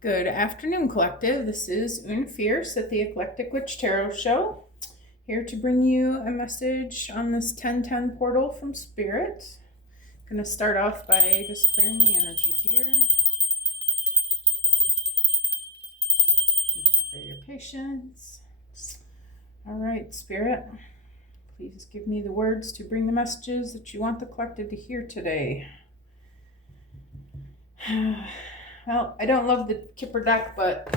Good afternoon, Collective. This is Una Fierce at the Eclectic Witch Tarot Show, here to bring you a message on this 1010 portal from Spirit. I'm going to start off by just clearing the energy here. Thank you for your patience. All right, Spirit, please give me the words to bring the messages that you want the collective to hear today. Well, I don't love the Kipper deck, but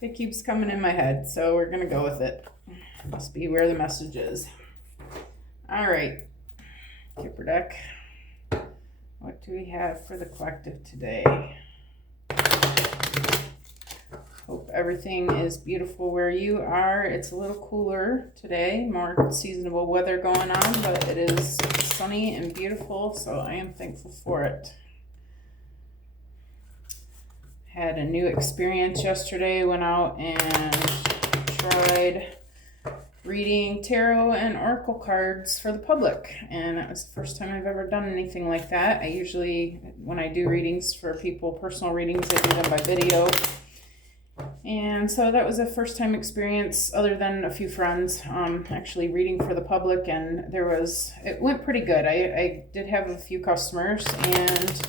it keeps coming in my head, so we're gonna go with it. Must be where the message is. All right, Kipper deck. What do we have for the collective today? Hope everything is beautiful where you are. It's a little cooler today, more seasonable weather going on, but it is sunny and beautiful, so I am thankful for it. Had a new experience yesterday, went out and tried reading tarot and oracle cards for the public, and that was the first time I've ever done anything like that. I usually, when I do readings for people, personal readings, I do them by video, and so that was a first time experience other than a few friends actually reading for the public, and it went pretty good. I did have a few customers, and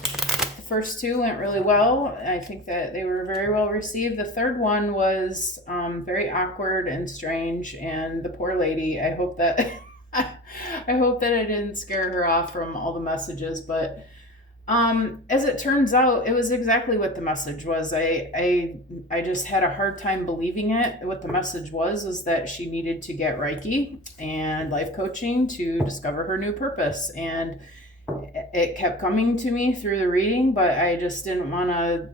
first two went really well. I think that they were very well received. The third one was very awkward and strange, and the poor lady, I hope that I hope that I didn't scare her off from all the messages, but as it turns out, it was exactly what the message was. I just had a hard time believing it. What the message was that she needed to get Reiki and life coaching to discover her new purpose, and it kept coming to me through the reading, but I just didn't want to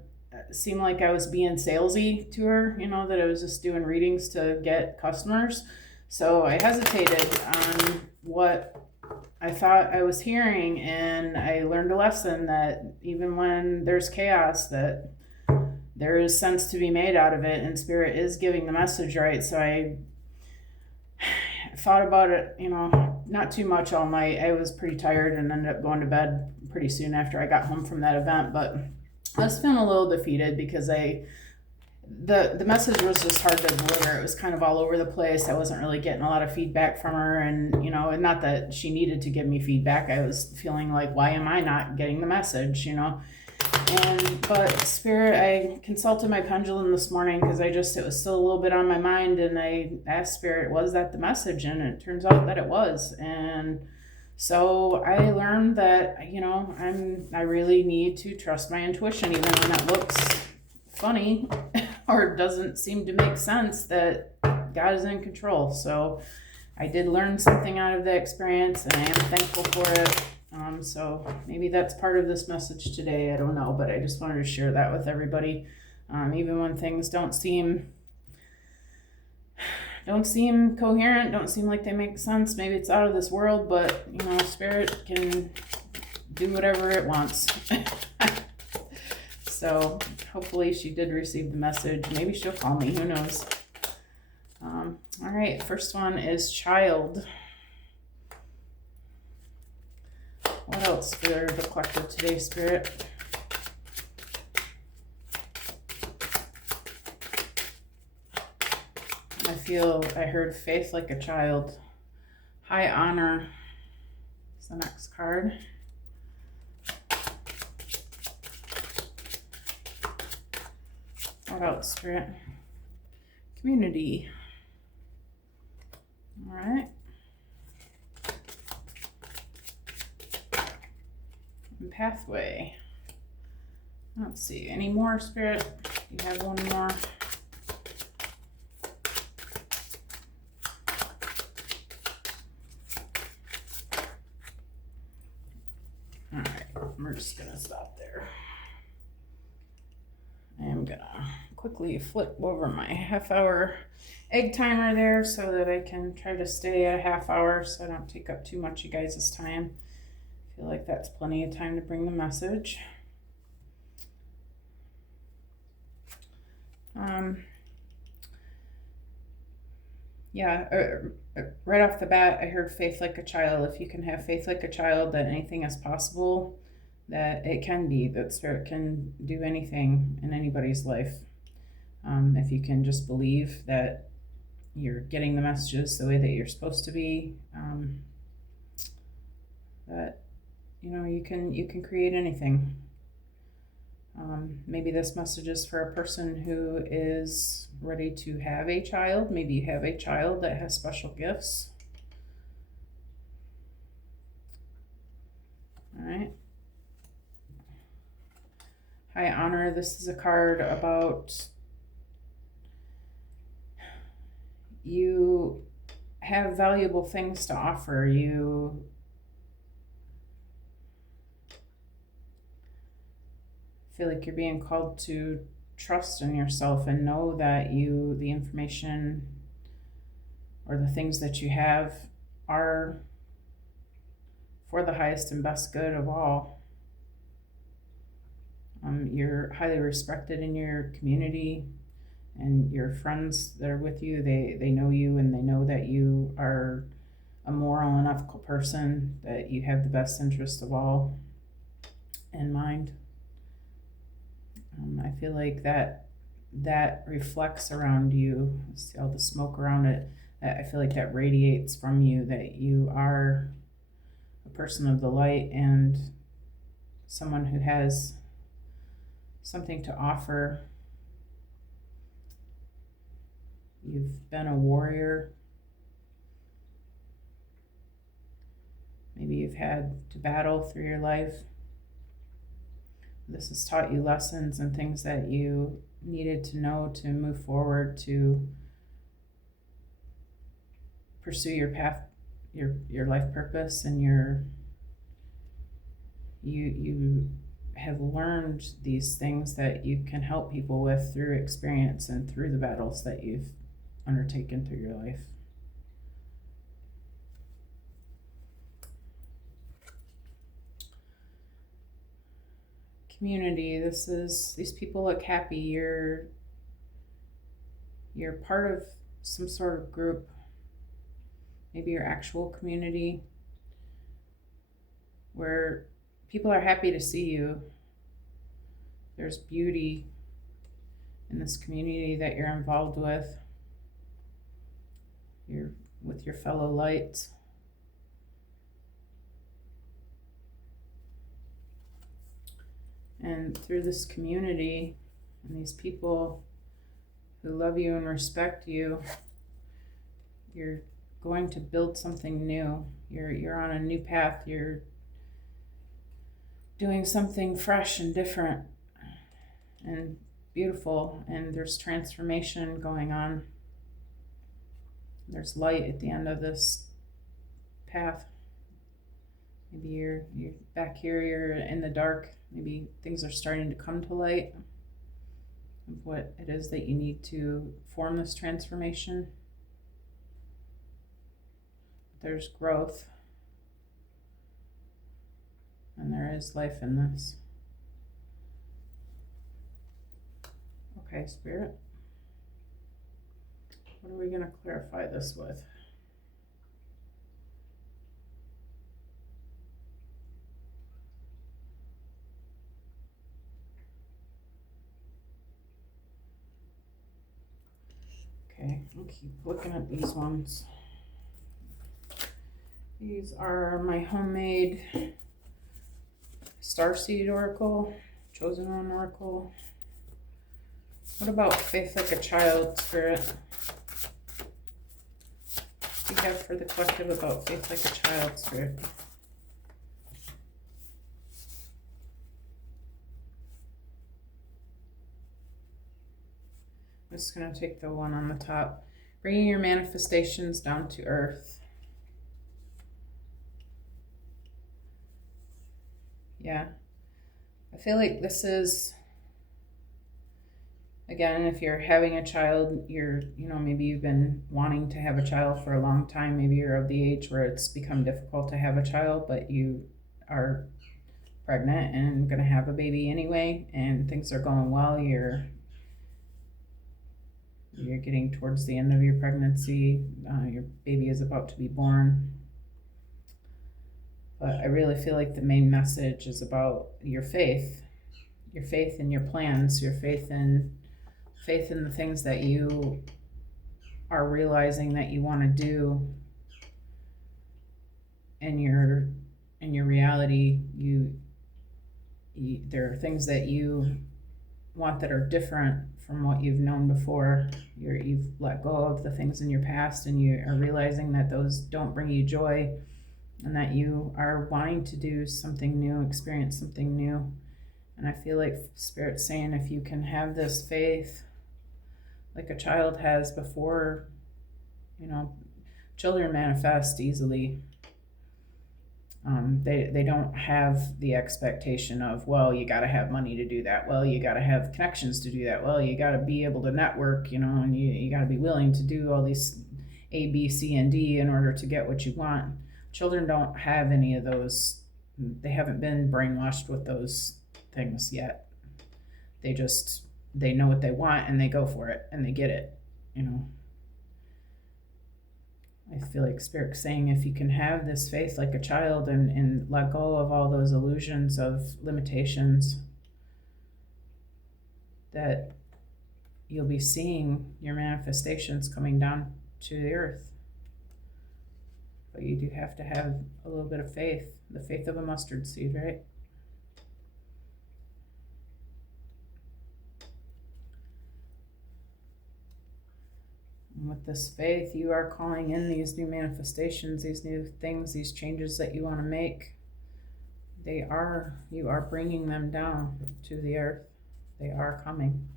seem like I was being salesy to her, that I was just doing readings to get customers. So I hesitated on what I thought I was hearing, and I learned a lesson that even when there's chaos, that there is sense to be made out of it, and Spirit is giving the message right. So I thought about it, not too much all night. I was pretty tired and ended up going to bed pretty soon after I got home from that event, but I was feeling a little defeated because the message was just hard to deliver. It was kind of all over the place. I wasn't really getting a lot of feedback from her, and and not that she needed to give me feedback. I was feeling like, why am I not getting the message, but Spirit, I consulted my pendulum this morning because it was still a little bit on my mind, and I asked Spirit, was that the message? And it turns out that it was. And so I learned that, I really need to trust my intuition, even when that looks funny or doesn't seem to make sense, that God is in control. So I did learn something out of the experience, and I am thankful for it. So maybe that's part of this message today. I don't know, but I just wanted to share that with everybody. Even when things don't seem coherent, don't seem like they make sense. Maybe it's out of this world, but Spirit can do whatever it wants. So hopefully she did receive the message. Maybe she'll call me, who knows. All right, first one is child. What else for the collective today, Spirit? I heard faith like a child. High honor is the next card. What else, Spirit? Community. All right. And pathway. Let's see. Any more, Spirit? You have one more. All right. We're just going to stop there. I am going to quickly flip over my half-hour egg timer there so that I can try to stay at a half hour so I don't take up too much of you guys' time. I feel like that's plenty of time to bring the message. Right off the bat, I heard faith like a child. If you can have faith like a child, that anything is possible, that it can be, that spirit can do anything in anybody's life. If you can just believe that you're getting the messages the way that you're supposed to be, that you can create anything. Maybe this message is for a person who is ready to have a child. Maybe you have a child that has special gifts. All right. High honor. This is a card about you have valuable things to offer. You feel like you're being called to trust in yourself and know that the information or the things that you have are for the highest and best good of all. You're highly respected in your community, and your friends that are with you, they know you, and they know that you are a moral and ethical person, that you have the best interest of all in mind. I feel like that reflects around you. See all the smoke around it. I feel like that radiates from you, that you are a person of the light and someone who has something to offer. You've been a warrior. Maybe you've had to battle through your life. This has taught you lessons and things that you needed to know to move forward, to pursue your path, your life purpose, and you have learned these things that you can help people with through experience and through the battles that you've undertaken through your life. Community. These people look happy. You're part of some sort of group, maybe your actual community, where people are happy to see you. There's beauty in this community that you're involved with. You're with your fellow lights. And through this community and these people who love you and respect you, you're going to build something new. You're on a new path. You're doing something fresh and different and beautiful, and there's transformation going on. There's light at the end of this path. Maybe you're back here, you're in the dark. Maybe things are starting to come to light of what it is that you need to form this transformation. There's growth, and there is life in this. Okay, Spirit, what are we going to clarify this with? Okay, I'll keep looking at these ones. These are my homemade Starseed Oracle, Chosen One Oracle. What about Faith Like a Child, Spirit? What do you have for the collective about Faith Like a Child, Spirit? I'm just going to take the one on the top. Bringing your manifestations down to earth. Yeah. I feel like this is, again, if you're having a child, maybe you've been wanting to have a child for a long time. Maybe you're of the age where it's become difficult to have a child, but you are pregnant and going to have a baby anyway, and things are going well. You're getting towards the end of your pregnancy. Your baby is about to be born. But I really feel like the main message is about your faith in your plans, your faith in the things that you are realizing that you want to do in your reality. There are things that you want that are different from what you've known before. You've let go of the things in your past, and you are realizing that those don't bring you joy, and that you are wanting to do something new, experience something new. And I feel like Spirit's saying, if you can have this faith like a child has before, children manifest easily. They don't have the expectation of, well, you got to have money to do that. Well, you got to have connections to do that. Well, you got to be able to network, and you got to be willing to do all these A, B, C, and D in order to get what you want. Children don't have any of those. They haven't been brainwashed with those things yet. They know what they want, and they go for it, and they get it, I feel like Spirit's saying, if you can have this faith like a child and let go of all those illusions of limitations, that you'll be seeing your manifestations coming down to the earth. But you do have to have a little bit of faith, the faith of a mustard seed, right? And with this faith, you are calling in these new manifestations, these new things, these changes that you want to make. You are bringing them down to the earth. They are coming.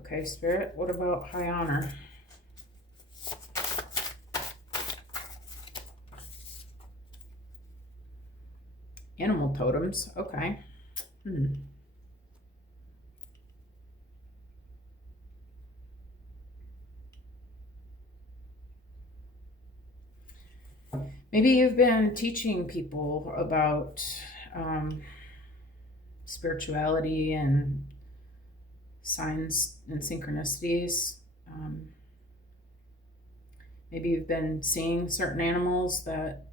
Okay, Spirit, what about high honor? Animal totems, okay. Maybe you've been teaching people about spirituality and signs and synchronicities. Maybe you've been seeing certain animals that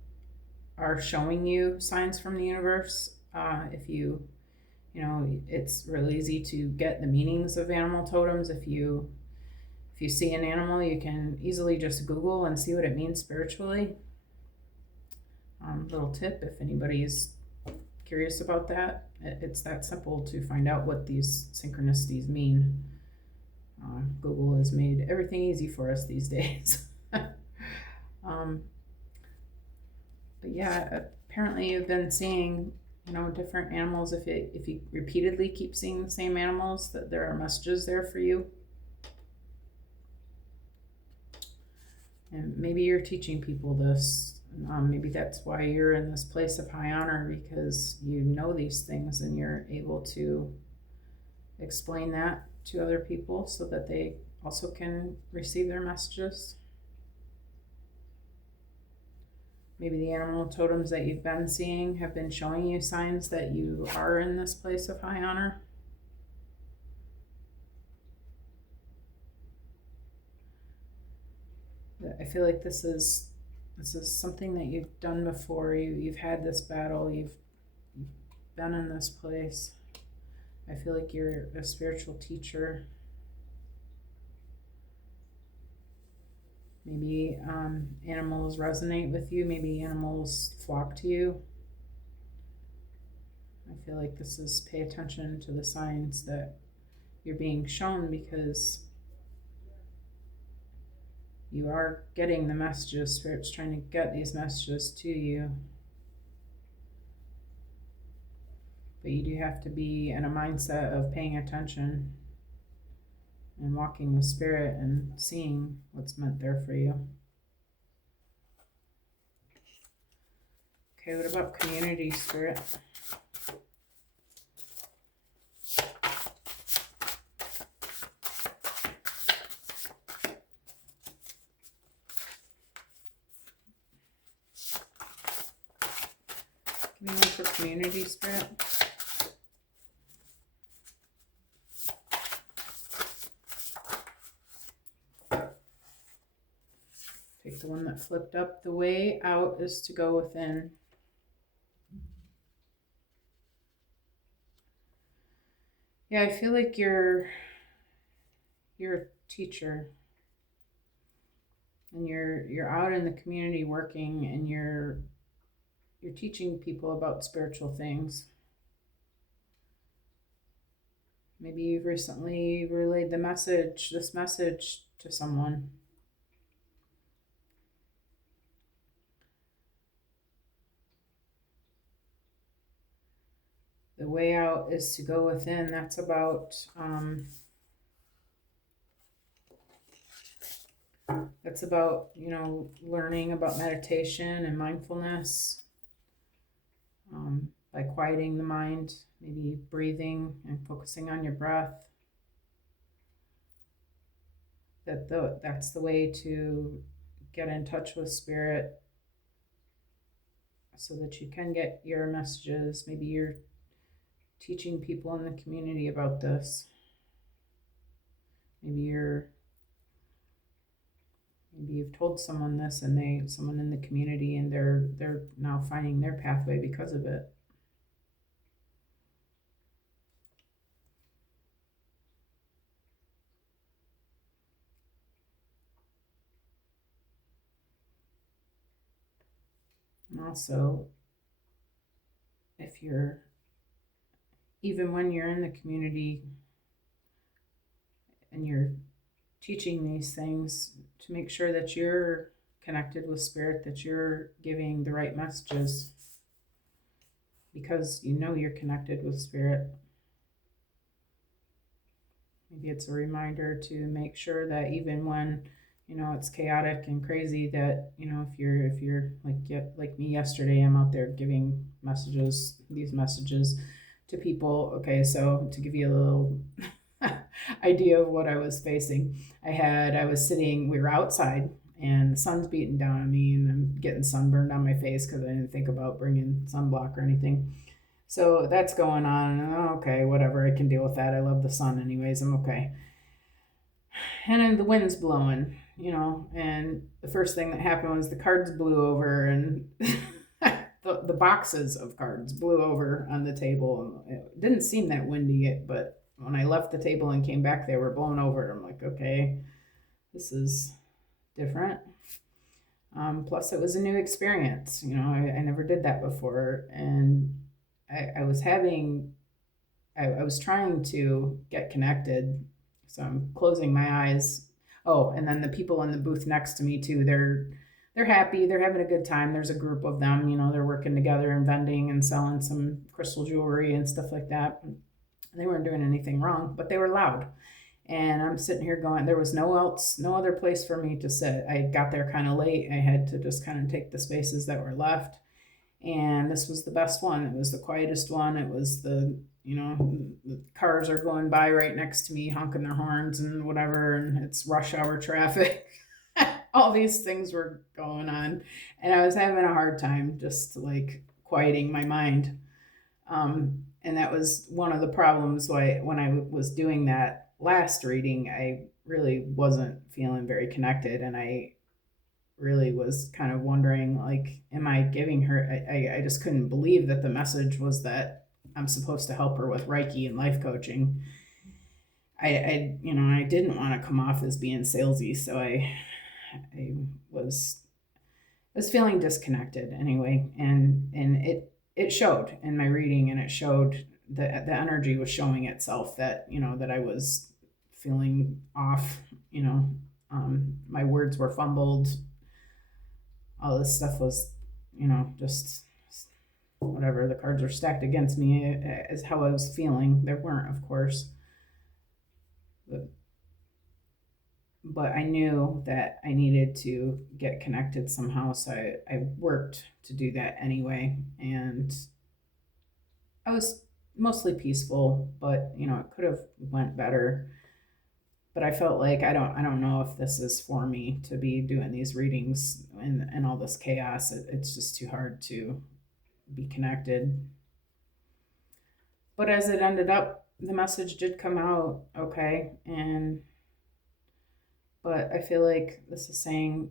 are showing you signs from the universe. If you it's really easy to get the meanings of animal totems. If you see an animal, you can easily just Google and see what it means spiritually. Little tip, if anybody's curious about that, it's that simple to find out what these synchronicities mean. Google has made everything easy for us these days. But yeah, apparently you've been seeing different animals. If you repeatedly keep seeing the same animals, that there are messages there for you. And maybe you're teaching people this. Maybe that's why you're in this place of high honor, because you know these things and you're able to explain that to other people so that they also can receive their messages. Maybe the animal totems that you've been seeing have been showing you signs that you are in this place of high honor. I feel like this is something that you've done before. You've had this battle. You've been in this place. I feel like you're a spiritual teacher. Maybe animals resonate with you. Maybe animals flock to you. I feel like this is pay attention to the signs that you're being shown, because you are getting the messages. Spirit's trying to get these messages to you. But you do have to be in a mindset of paying attention and walking with Spirit and seeing what's meant there for you. Okay, what about community, Spirit? Give me one for community, Spirit. one that flipped up. The way out is to go within. Yeah, I feel like you're a teacher, and you're out in the community working, and you're teaching people about spiritual things. Maybe you've recently relayed this message to someone. The way out is to go within. That's about learning about meditation and mindfulness, by quieting the mind, maybe breathing and focusing on your breath. That's the way to get in touch with spirit, so that you can get your messages. Maybe you're teaching people in the community about this. Maybe you've told someone this, and someone in the community, and they're now finding their pathway because of it. And also, even when you're in the community and you're teaching these things, to make sure that you're connected with spirit, that you're giving the right messages, because you're connected with spirit. Maybe it's a reminder to make sure that even when it's chaotic and crazy, that if you're like me yesterday, I'm out there giving these messages to people. Okay, so to give you a little idea of what I was facing, we were outside, and the sun's beating down on me, and I'm getting sunburned on my face because I didn't think about bringing sunblock or anything. So that's going on. Okay, whatever, I can deal with that. I love the sun anyways, I'm okay. And then the wind's blowing, and the first thing that happened was the cards blew over, and the boxes of cards blew over on the table. It didn't seem that windy yet, but when I left the table and came back, they were blown over. I'm like, okay, this is different. Plus, it was a new experience. I never did that before, and I was trying to get connected, so I'm closing my eyes. Oh, and then the people in the booth next to me too, they're happy, they're having a good time. There's a group of them, they're working together and vending and selling some crystal jewelry and stuff like that. They weren't doing anything wrong, but they were loud. And I'm sitting here going, there was no other place for me to sit. I got there kind of late. I had to just kind of take the spaces that were left. And this was the best one. It was the quietest one. It was the cars are going by right next to me, honking their horns and whatever, and it's rush hour traffic. All these things were going on, and I was having a hard time just like quieting my mind. And that was one of the problems why when I was doing that last reading, I really wasn't feeling very connected, and I really was kind of wondering, like, am I giving her, I just couldn't believe that the message was that I'm supposed to help her with Reiki and life coaching. I didn't want to come off as being salesy, so I was feeling disconnected anyway, and it showed in my reading, and it showed the energy was showing itself that that I was feeling off. My words were fumbled. All this stuff was, just whatever. The cards were stacked against me is how I was feeling. There weren't, of course, but I knew that I needed to get connected somehow, so I worked to do that anyway, and I was mostly peaceful, but it could have went better. But I felt like I don't know if this is for me to be doing these readings and all this chaos. It's just too hard to be connected. But as it ended up, the message did come out okay, but I feel like this is saying,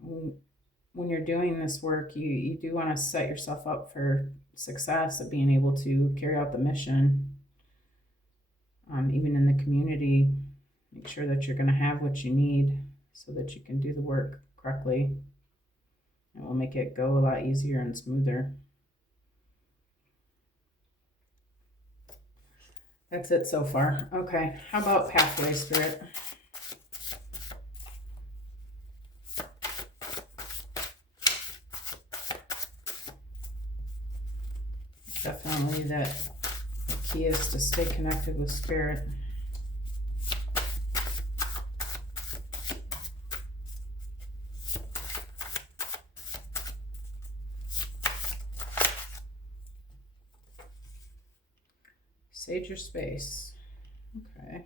when you're doing this work, you do want to set yourself up for success of being able to carry out the mission. Even in the community, make sure that you're going to have what you need so that you can do the work correctly. It will make it go a lot easier and smoother. That's it so far. Okay, how about Pathway Spirit? Definitely that the key is to stay connected with Spirit. Sage your space. Okay.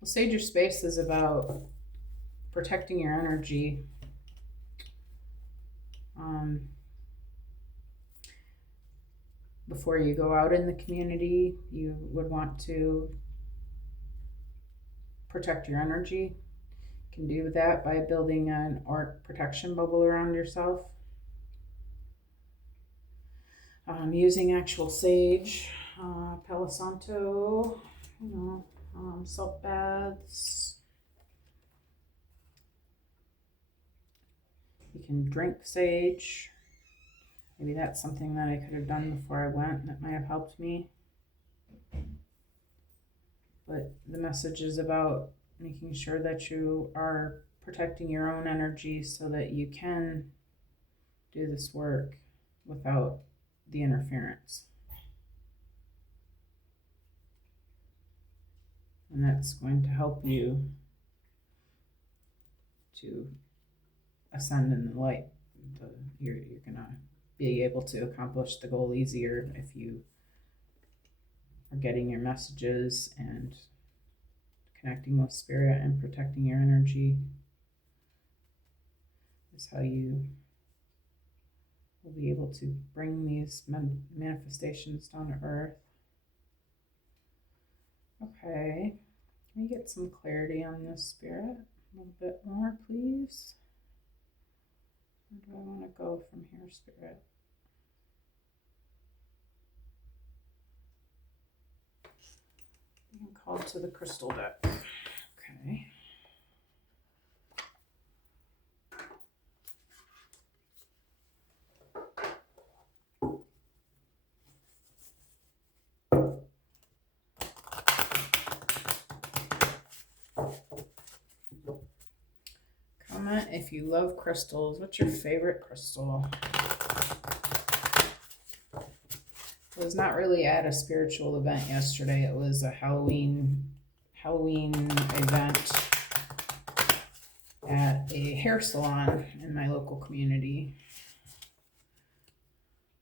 Well, sage your space is about protecting your energy. Before you go out in the community, you would want to protect your energy. You can do that by building an auric protection bubble around yourself. Using actual sage, Palo Santo, salt baths. You can drink sage. Maybe that's something that I could have done before I went that might have helped me. But the message is about making sure that you are protecting your own energy so that you can do this work without the interference. And that's going to help you to ascend in the light. You're going to be able to accomplish the goal easier if you are getting your messages and connecting with Spirit and protecting your energy. Is how you will be able to bring these manifestations down to earth. Okay, can we get some clarity on this, Spirit? A little bit more, please. Where do I want to go from here, Spirit? Being called to the crystal deck. Okay. Comment if you love crystals. What's your favorite crystal? I was not really at a spiritual event yesterday. It was a Halloween event at a hair salon in my local community.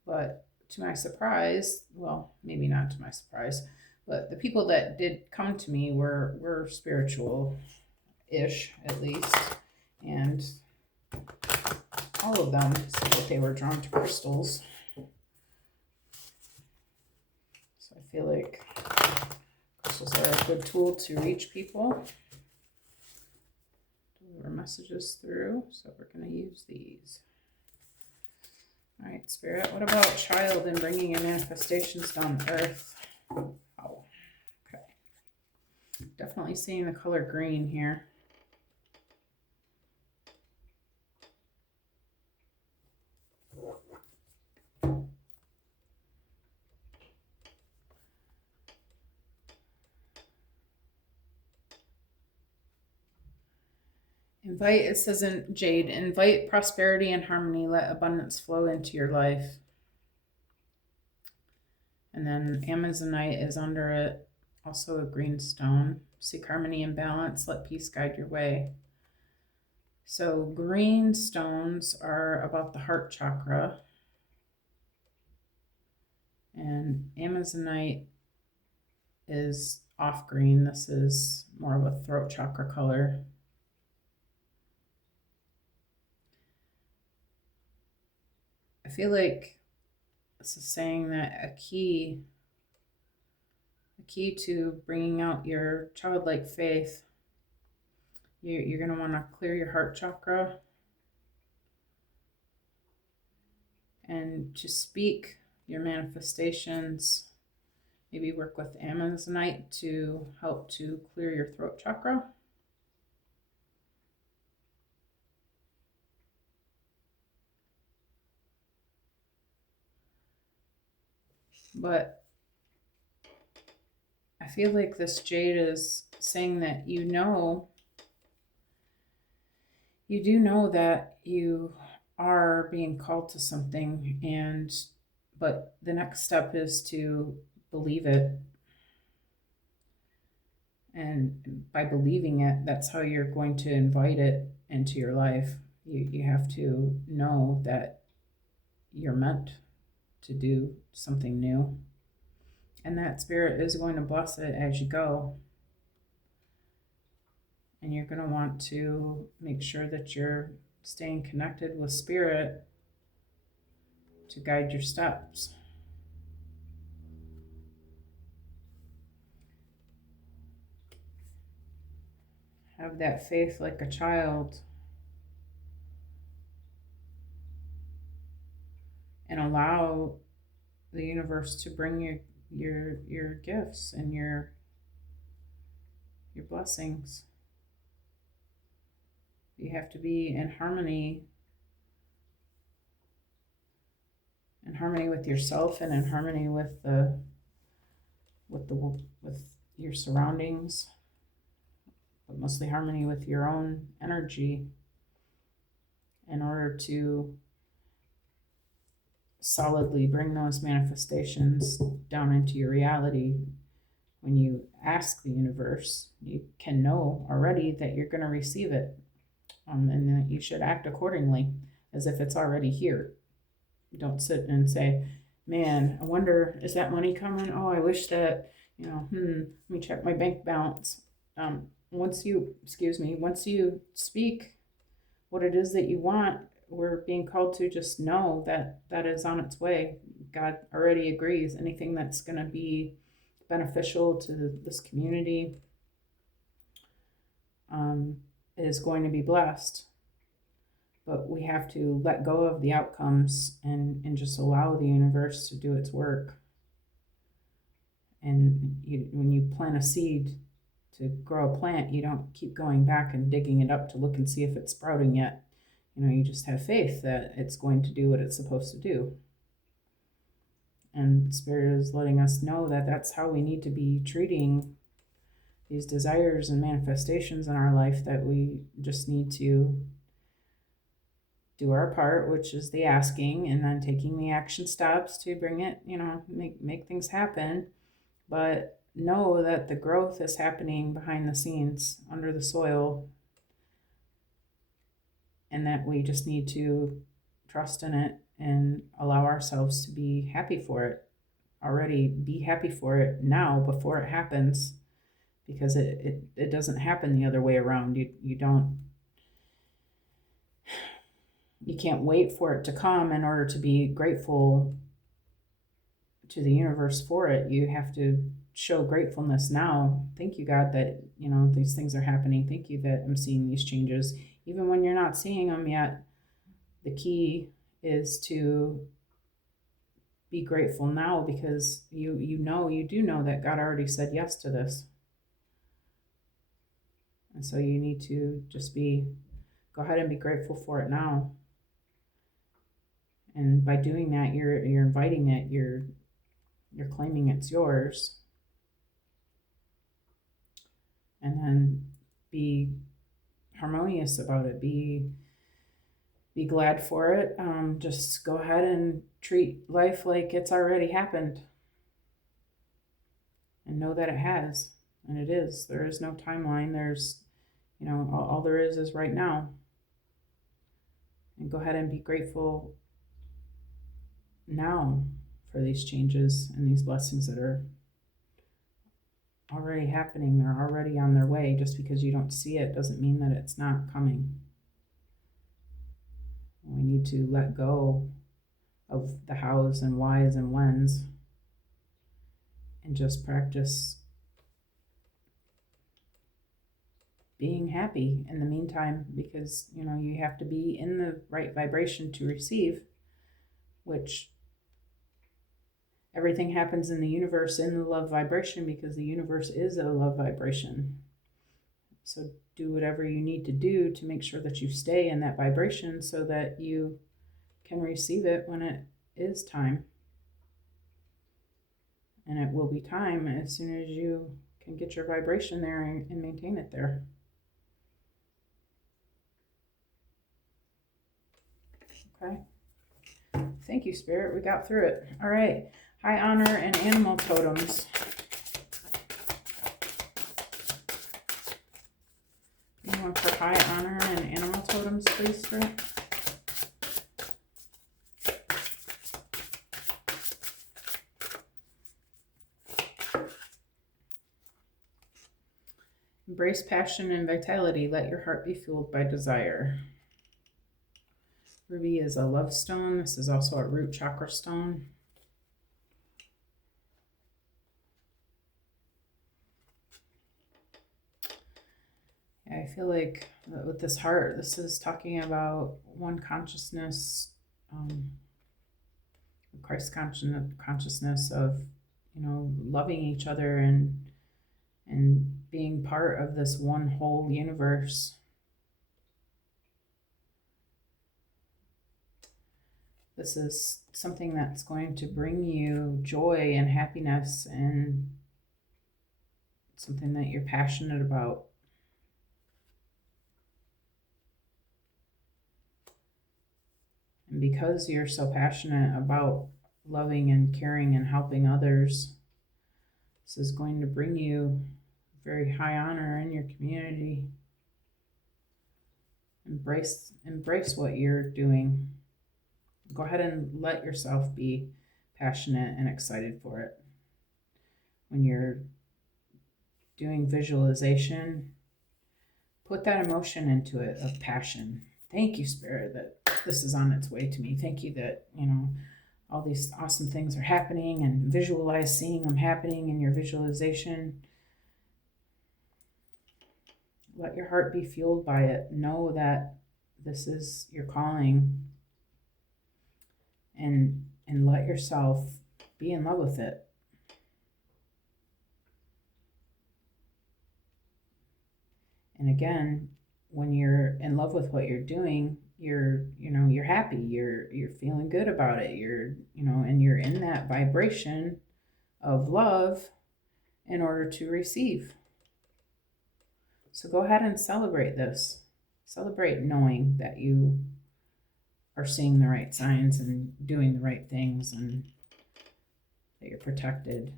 But to my surprise, well, maybe not to my surprise, but the people that did come to me were spiritual-ish, at least. And all of them said that they were drawn to crystals. So I feel like crystals are a good tool to reach people, deliver messages through. So we're going to use these. All right, Spirit, what about child and bringing your manifestations down to earth? Oh, okay. Definitely seeing the color green here. Invite, it says in Jade, invite prosperity and harmony. Let abundance flow into your life. And then Amazonite is under it, also a green stone. Seek harmony and balance. Let peace guide your way. So green stones are about the heart chakra. And Amazonite is off green. This is more of a throat chakra color. I feel like this is saying that a key to bringing out your childlike faith You're going to want to clear your heart chakra and to speak your manifestations. Maybe work with Amazonite to help to clear your throat chakra. But I feel like this jade is saying that you do know that you are being called to something, but the next step is to believe it. And by believing it, that's how you're going to invite it into your life. You have to know that you're meant to do something new. And that spirit is going to bless it as you go. And you're going to want to make sure that you're staying connected with spirit to guide your steps. Have that faith like a child and allow the universe to bring your gifts and your blessings. You have to be in harmony with yourself and in harmony with your surroundings, but mostly harmony with your own energy in order to solidly bring those manifestations down into your reality. When you ask the universe, you can know already that you're going to receive it, and that you should act accordingly as if it's already here. Don't sit and say, man, I wonder, is that money coming? Oh, I wish that, let me check my bank balance. Once you speak what it is that you want, we're being called to just know that that is on its way. God already agrees. Anything that's going to be beneficial to this community is going to be blessed. But we have to let go of the outcomes and just allow the universe to do its work. And when you plant a seed to grow a plant, you don't keep going back and digging it up to look and see if it's sprouting yet. You just have faith that it's going to do what it's supposed to do. And Spirit is letting us know that that's how we need to be treating these desires and manifestations in our life, that we just need to do our part, which is the asking, and then taking the action steps to bring it, make things happen. But know that the growth is happening behind the scenes, under the soil, and that we just need to trust in it and allow ourselves to be happy for it. Already be happy for it now before it happens, because it doesn't happen the other way around. You can't wait for it to come in order to be grateful to the universe for it. You have to show gratefulness now. Thank you, God, that these things are happening. Thank you that I'm seeing these changes, even when you're not seeing them yet. The key is to be grateful now, because you do know that God already said yes to this. And so you need to just go ahead and be grateful for it now. And by doing that, you're inviting it, you're claiming it's yours. And then be harmonious about it. Be glad for it. Just go ahead and treat life like it's already happened. And know that it has. And it is. There is no timeline. There's, all there is right now. And go ahead and be grateful now for these changes and these blessings that are already happening. They're already on their way. Just because you don't see it doesn't mean that it's not coming. We need to let go of the hows and whys and whens and just practice being happy in the meantime, because you have to be in the right vibration to receive, which everything happens in the universe in the love vibration, because the universe is a love vibration. So do whatever you need to do to make sure that you stay in that vibration so that you can receive it when it is time. And it will be time as soon as you can get your vibration there and maintain it there. Okay. Thank you, Spirit. We got through it. All right. High honor and animal totems. Anyone for high honor and animal totems, please, Spirit? Embrace passion and vitality. Let your heart be fueled by desire. Ruby is a love stone. This is also a root chakra stone. I feel like with this heart, this is talking about one consciousness, Christ consciousness of, loving each other and being part of this one whole universe. This is something that's going to bring you joy and happiness, and something that you're passionate about. And because you're so passionate about loving and caring and helping others, this is going to bring you very high honor in your community. Embrace what you're doing. Go ahead and let yourself be passionate and excited for it. When you're doing visualization, put that emotion into it of passion. Thank you, Spirit, that this is on its way to me. Thank you that, all these awesome things are happening, and visualize seeing them happening in your visualization. Let your heart be fueled by it. Know that this is your calling, and let yourself be in love with it. And again, when you're in love with what you're doing, you're happy, you're feeling good about it, and you're in that vibration of love in order to receive. So go ahead and celebrate this. Celebrate knowing that you are seeing the right signs and doing the right things, and that you're protected,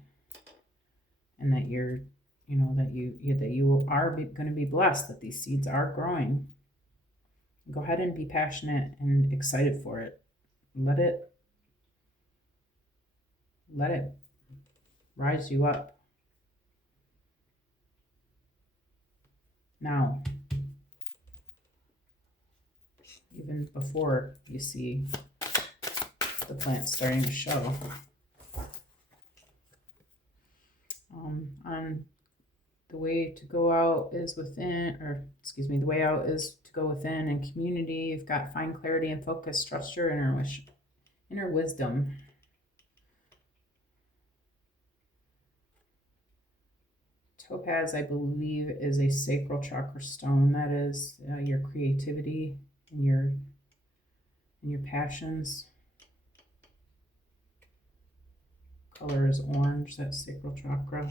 and that you're that you are going to be blessed, that these seeds are growing. Go ahead and be passionate and excited for it. Let it rise you up. Now, even before you see the plant starting to show, on the way to go out is within, the way out is to go within. And community, you've got find clarity and focus, trust your inner wisdom. Topaz, I believe, is a sacral chakra stone. That is your creativity and your passions. Color is orange, that's sacral chakra.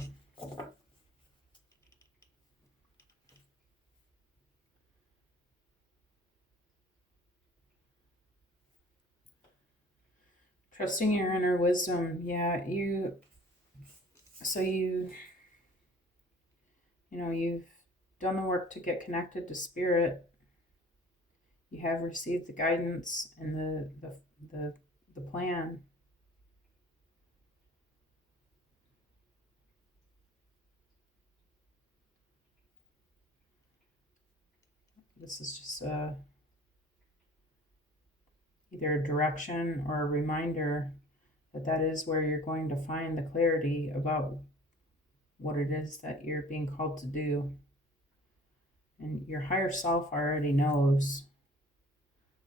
Trusting your inner wisdom. Yeah, you've done the work to get connected to Spirit. You have received the guidance and the plan. This is just either a direction or a reminder that is where you're going to find the clarity about what it is that you're being called to do. And your higher self already knows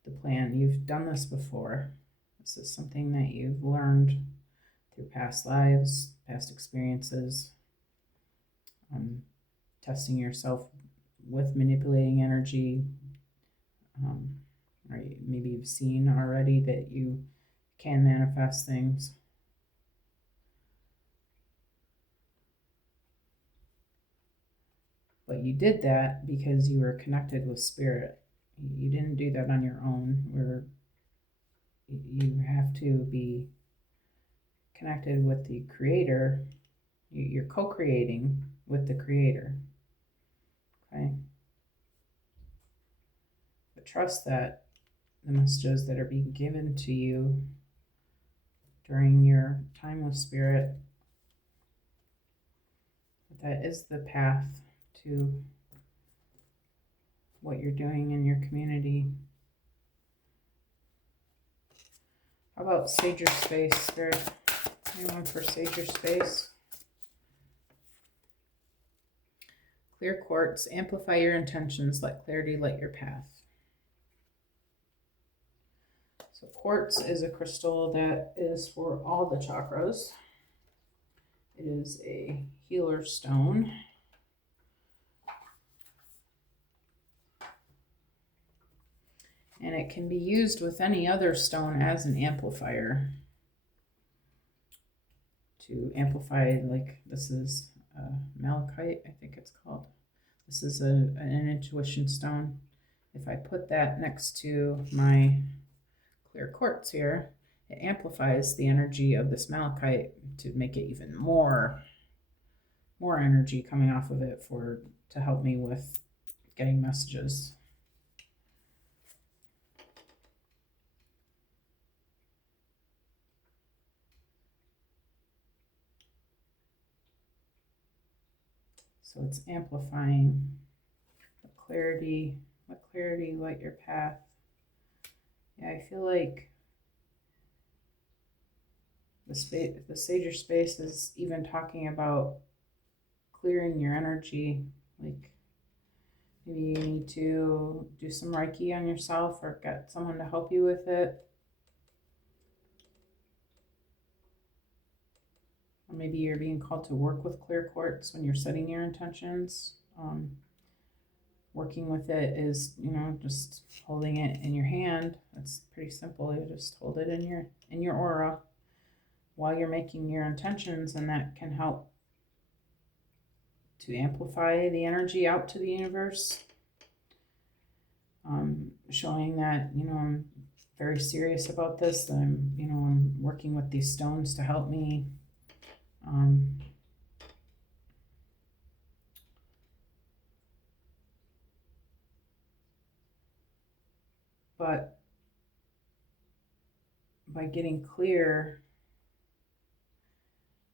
the plan. You've done this before. This is something that you've learned through past lives, past experiences, testing yourself with manipulating energy. Or maybe you've seen already that you can manifest things. But you did that because you were connected with spirit. You didn't do that on your own. You have to be connected with the creator. You're co-creating with the creator. Okay? But trust that the messages that are being given to you during your time with spirit, that is the path to what you're doing in your community. How about Sager Space, Spirit? Anyone for Sager Space? Clear quartz, amplify your intentions, let clarity light your path. So quartz is a crystal that is for all the chakras. It is a healer stone. And it can be used with any other stone as an amplifier. To amplify, like this is malachite, I think it's called. This is an intuition stone. If I put that next to my clear quartz here, it amplifies the energy of this malachite to make it even more energy coming off of it to help me with getting messages. So it's amplifying the clarity. Let clarity light your path. Yeah, I feel like the Sager Space is even talking about clearing your energy. Like maybe you need to do some Reiki on yourself or get someone to help you with it. Or maybe you're being called to work with clear quartz when you're setting your intentions. Working with it is, just holding it in your hand. It's pretty simple. You just hold it in your aura while you're making your intentions, and that can help to amplify the energy out to the universe. Showing that, I'm very serious about this, that I'm working with these stones to help me. But by getting clear,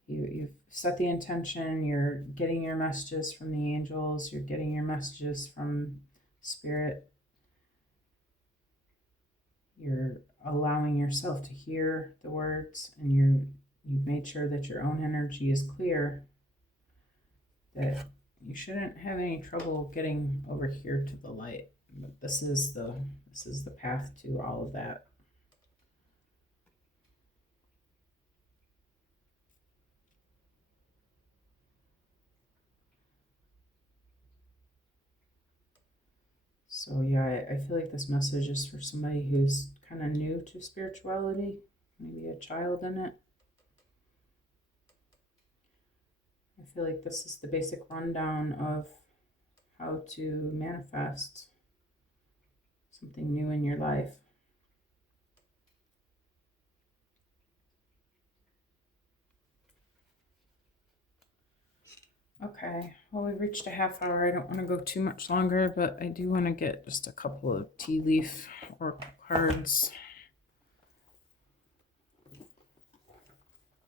you've set the intention, you're getting your messages from the angels, you're getting your messages from spirit, you're allowing yourself to hear the words, and you've made sure that your own energy is clear, that you shouldn't have any trouble getting over here to the light. But this is the path to all of that. So yeah, I feel like this message is for somebody who's kind of new to spirituality, maybe a child in it. I feel like this is the basic rundown of how to manifest something new in your life. Okay, well, we reached a half hour. I don't want to go too much longer, but I do want to get just a couple of tea leaf oracle cards.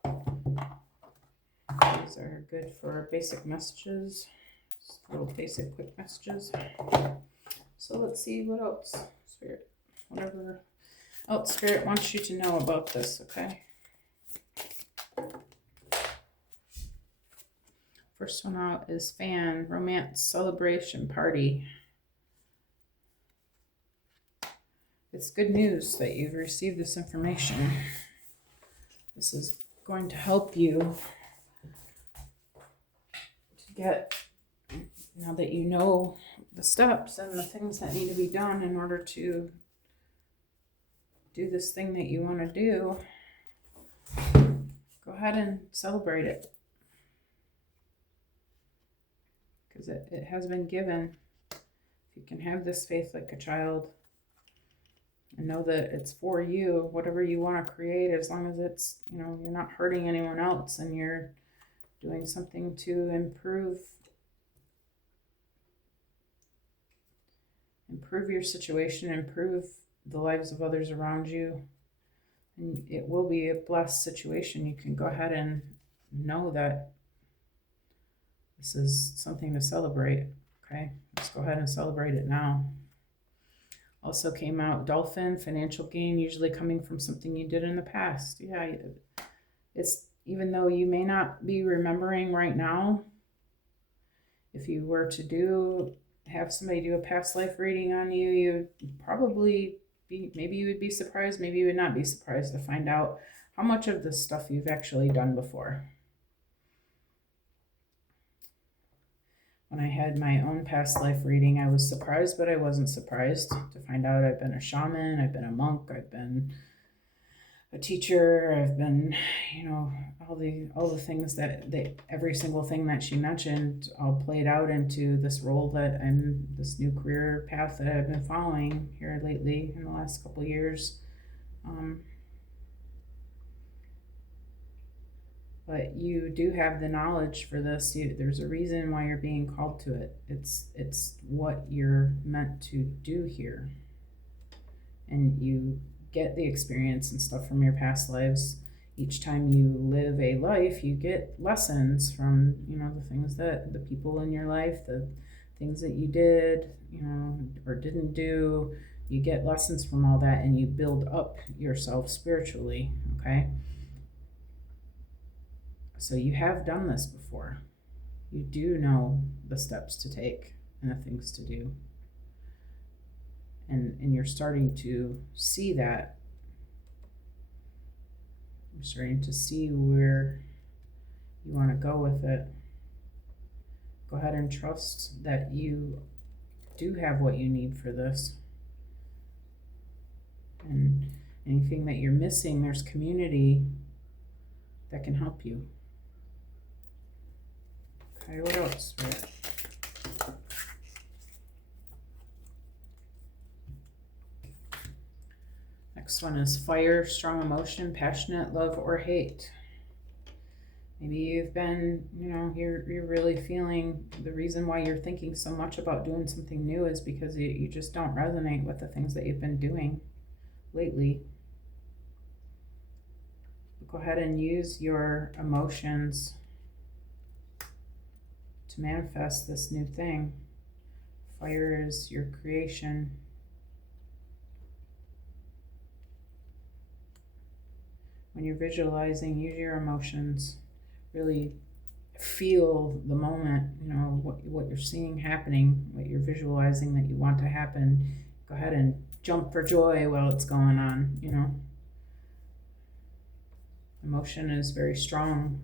These are good for basic messages, just little basic quick messages. So let's see what else, Spirit, whatever else Spirit wants you to know about this, okay? First one out is Fan, Romance, Celebration, Party. it's good news that you've received this information. This is going to help you to get, now that you know the steps and the things that need to be done in order to do this thing that you want to do, go ahead and celebrate it. Because it has been given. If you can have this faith like a child and know that it's for you, whatever you want to create, as long as it's, you're not hurting anyone else and you're doing something to improve your situation, improve the lives of others around you, and it will be a blessed situation. You can go ahead and know that this is something to celebrate. Okay, let's go ahead and celebrate it now. Also came out dolphin, financial gain, usually coming from something you did in the past. Yeah, it's, even though you may not be remembering right now, if you were to have somebody do a past life reading on you, you'd probably maybe you would be surprised, maybe you would not be surprised to find out how much of this stuff you've actually done before. When I had my own past life reading, I was surprised, but I wasn't surprised to find out I've been a shaman, I've been a monk, I've been a teacher, I've been, all the things that every single thing that she mentioned all played out into this role that this new career path that I've been following here lately in the last couple of years. But you do have the knowledge for this. There's a reason why you're being called to it. It's what you're meant to do here. And you get the experience and stuff from your past lives. Each time you live a life, you get lessons from, the things that the people in your life, the things that you did, or didn't do. You get lessons from all that and you build up yourself spiritually, okay? So you have done this before. You do know the steps to take and the things to do. And you're starting to see that. You're starting to see where you want to go with it. Go ahead and trust that you do have what you need for this. And anything that you're missing, there's community that can help you. Okay, what else? Right. Next one is fire, strong emotion, passionate love or hate. Maybe you've been, you're really feeling the reason why you're thinking so much about doing something new is because you just don't resonate with the things that you've been doing lately. Go ahead and use your emotions to manifest this new thing. Fire is your creation. When you're visualizing, use your emotions. Really feel the moment, what you're seeing happening, what you're visualizing that you want to happen. Go ahead and jump for joy while it's going on, Emotion is very strong.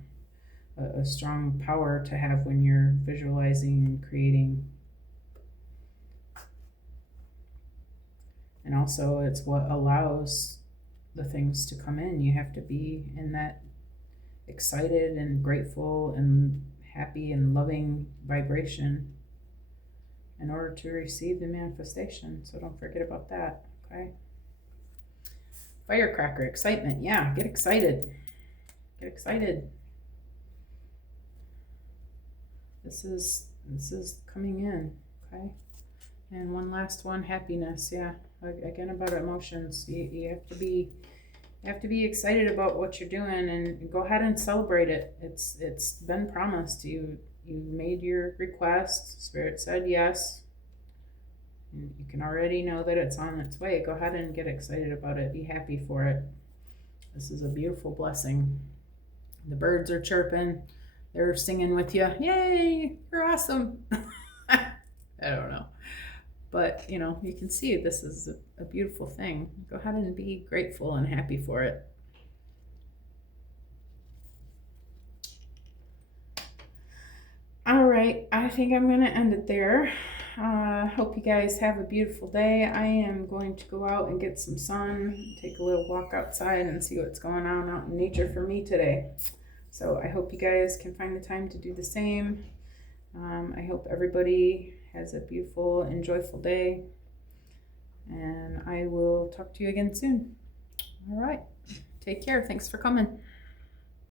A strong power to have when you're visualizing and creating. And also it's what allows the things to come in. You have to be in that excited and grateful and happy and loving vibration in order to receive the manifestation. So don't forget about that, okay? Firecracker, excitement. Yeah, get excited. Get excited. This is coming in, okay? And one last one, happiness. Yeah, again about emotions. You have to be excited about what you're doing and go ahead and celebrate it. It's been promised. You made your request. Spirit said yes. And you can already know that it's on its way. Go ahead and get excited about it. Be happy for it. This is a beautiful blessing. The birds are chirping. They're singing with you. Yay, you're awesome. I don't know. But, you know, you can see this is a beautiful thing. Go ahead and be grateful and happy for it. All right, I think I'm going to end it there. Hope you guys have a beautiful day. I am going to go out and get some sun, take a little walk outside and see what's going on out in nature for me today. So I hope you guys can find the time to do the same. I hope everybody has a beautiful and joyful day. And I will talk to you again soon. All right, take care. Thanks for coming.